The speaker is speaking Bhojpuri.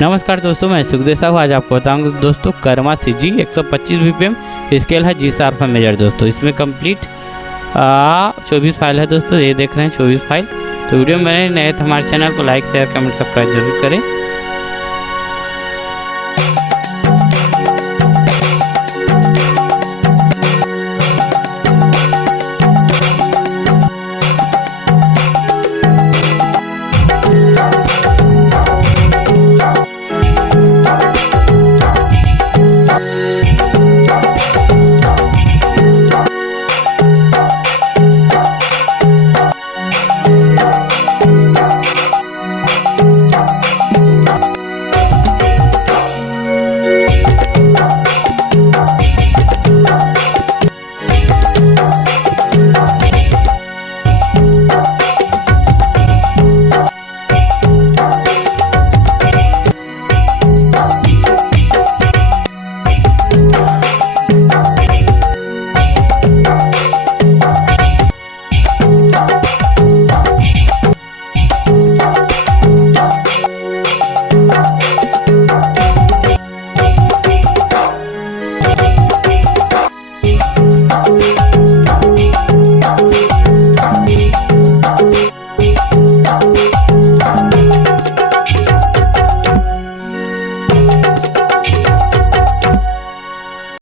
नमस्कार दोस्तों, मैं सुखदेव साहब आज आपको बताऊंगा दोस्तों कर्मा C-G 125 BPM स्केल है G शार्प मेजर। दोस्तों इसमें कंप्लीट 24 फाइल है। दोस्तों ये देख रहे हैं 24 फाइल। तो वीडियो में नए तो हमारे चैनल को लाइक शेयर कमेंट सब्सक्राइब जरूर करें।